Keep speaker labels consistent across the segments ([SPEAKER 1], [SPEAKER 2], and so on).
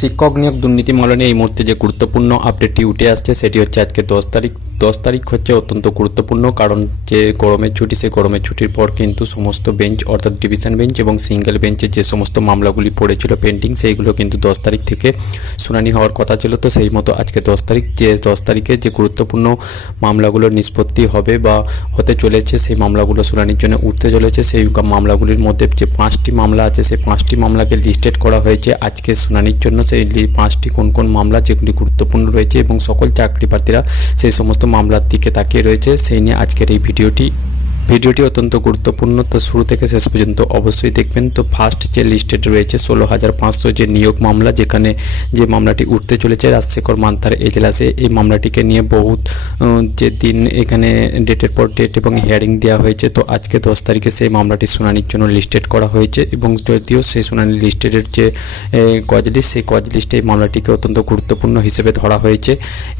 [SPEAKER 1] শিক্ষক নিয়োগ দুর্নীতি মলনে এই মুহূর্তে যে গুরুত্বপূর্ণ আপডেটটি উঠে আসছে, সেটি হচ্ছে আজকে দশ তারিখ। দশ তারিখ হচ্ছে অত্যন্ত গুরুত্বপূর্ণ, কারণ যে গরমের ছুটি সেই গরমের ছুটির পর কিন্তু সমস্ত বেঞ্চ, অর্থাৎ ডিভিশন বেঞ্চ এবং সিঙ্গেল বেঞ্চে যে সমস্ত মামলাগুলি পড়েছিল পেন্ডিং সেইগুলো কিন্তু দশ তারিখ থেকে শুনানি হওয়ার কথা ছিল। তো সেই মতো আজকে দশ তারিখ, যে দশ তারিখে যে গুরুত্বপূর্ণ মামলাগুলোর নিষ্পত্তি হবে বা হতে চলেছে, সেই মামলাগুলো শুনানির জন্য উঠতে চলেছে। সেই মামলাগুলির মধ্যে যে পাঁচটি মামলা আছে, সেই পাঁচটি মামলাকে লিস্টেড করা হয়েছে আজকে শুনানির জন্য। সেই পাঁচটি কোন কোন মামলা, যেগুলি গুরুত্বপূর্ণ রয়েছে এবং সকল চাকরি প্রার্থীরা সেই সমস্ত মামলার দিকে তাকিয়ে রয়েছে সেই নিয়ে আজকের এই ভিডিওটি ভিডিওটি অত্যন্ত গুরুত্বপূর্ণ, তো শুরু থেকে শেষ পর্যন্ত অবশ্যই দেখবেন। তো ফার্স্ট যে লিস্টেড রয়েছে ষোলো হাজার পাঁচশো যে নিয়োগ মামলা, যেখানে যে মামলাটি উঠতে চলেছে রাজশেখর মান্থার এজলাসে, এই মামলাটিকে নিয়ে বহুত যে দিন এখানে ডেটের পর ডেট এবং হিয়ারিং দেওয়া হয়েছে, তো আজকে দশ তারিখে সেই মামলাটি শুনানির জন্য লিস্টেড করা হয়েছে এবং যদিও সেই শুনানি লিস্টেডের যে কজ লিস্ট সেই কজ লিস্টে এই মামলাটিকে অত্যন্ত গুরুত্বপূর্ণ হিসেবে ধরা হয়েছে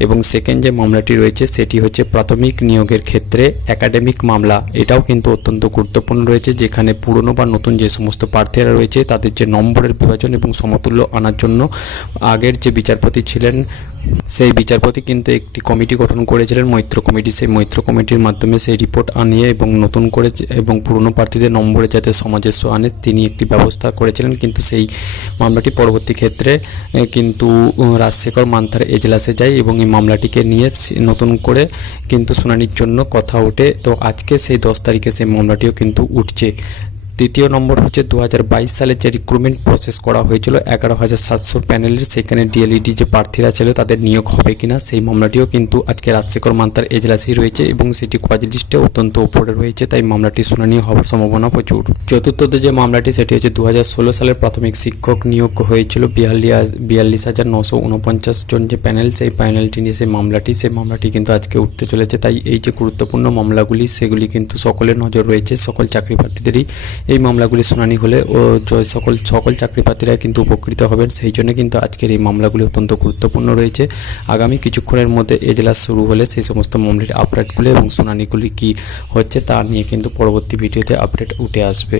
[SPEAKER 1] এবং সেকেন্ড যে মামলাটি রয়েছে, সেটি হচ্ছে প্রাথমিক নিয়োগের ক্ষেত্রে একাডেমিক মামলা। এটাও কিন্তু অত্যন্ত গুরুত্বপূর্ণ রয়েছে, যেখানে পুরনো বা নতুন যে সমস্ত প্রার্থীরা রয়েছে, তাদের যে নম্বরের বিভাজন এবং সমতুল্য আনার জন্য আগের যে বিচারপতি ছিলেন সেই বিচারপতি কিন্তু একটি কমিটি গঠন করেছিলেন, মৈত্র কমিটি। সেই মৈত্র কমিটির মাধ্যমে সেই রিপোর্ট আনিয়ে এবং নতুন করে এবং পুরনো প্রার্থীদের নম্বরে যাতে সমাজস্ব আনে, তিনি একটি ব্যবস্থা করেছিলেন। কিন্তু সেই মামলাটি পরবর্তী ক্ষেত্রে কিন্তু রাজশেখর মান্থার এজলাসে যায় এবং এই মামলাটিকে নিয়ে নতুন করে কিন্তু শুনানির জন্য কথা ওঠে। তো আজকে সেই দশ তারিখে সেই মামলাটিও কিন্তু উঠছে। তৃতীয় নম্বর হচ্ছে দু হাজার বাইশ সালে যে রিক্রুটমেন্ট প্রসেস করা হয়েছিল, এগারো হাজার সাতশো প্যানেলের সেখানে ডিএলইডি যে প্রার্থীরা ছিল তাদের নিয়োগ হবে কিনা সেই মামলাটিও কিন্তু আজকে রাজশেখর মান্তার এজলাসই রয়েছে এবং সেটি কোয়াজ লিস্টে অত্যন্ত উপরে রয়েছে, তাই মামলাটি শুনানি হওয়ার সম্ভাবনা প্রচুর। চতুর্থত যে মামলাটি, সেটি হচ্ছে দু হাজার ষোলো সালের প্রাথমিক শিক্ষক নিয়োগ হয়েছিল বিয়াল্লিশ বিয়াল্লিশ হাজার নশো উনপঞ্চাশ জন যে প্যানেল সেই প্যানেলটি নিয়ে সেই মামলাটি সেই মামলাটি কিন্তু আজকে উঠতে চলেছে, তাই এই যে গুরুত্বপূর্ণ মামলাগুলি, সেগুলি কিন্তু সকলের নজর রয়েছে, সকল চাকরি প্রার্থীদেরই এই মামলাগুলি শুনানি হলে ও সকল সকল চাকরি প্রার্থীরা কিন্তু উপকৃত হবেন। সেই জন্য কিন্তু আজকের এই মামলাগুলি অত্যন্ত গুরুত্বপূর্ণ রয়েছে। আগামী কিছুক্ষণের মধ্যে এজলাস শুরু হলে সেই সমস্ত মামলার আপডেটগুলি এবং শুনানিগুলি কি হচ্ছে তা নিয়ে কিন্তু পরবর্তী ভিডিওতে আপডেট উঠে আসবে।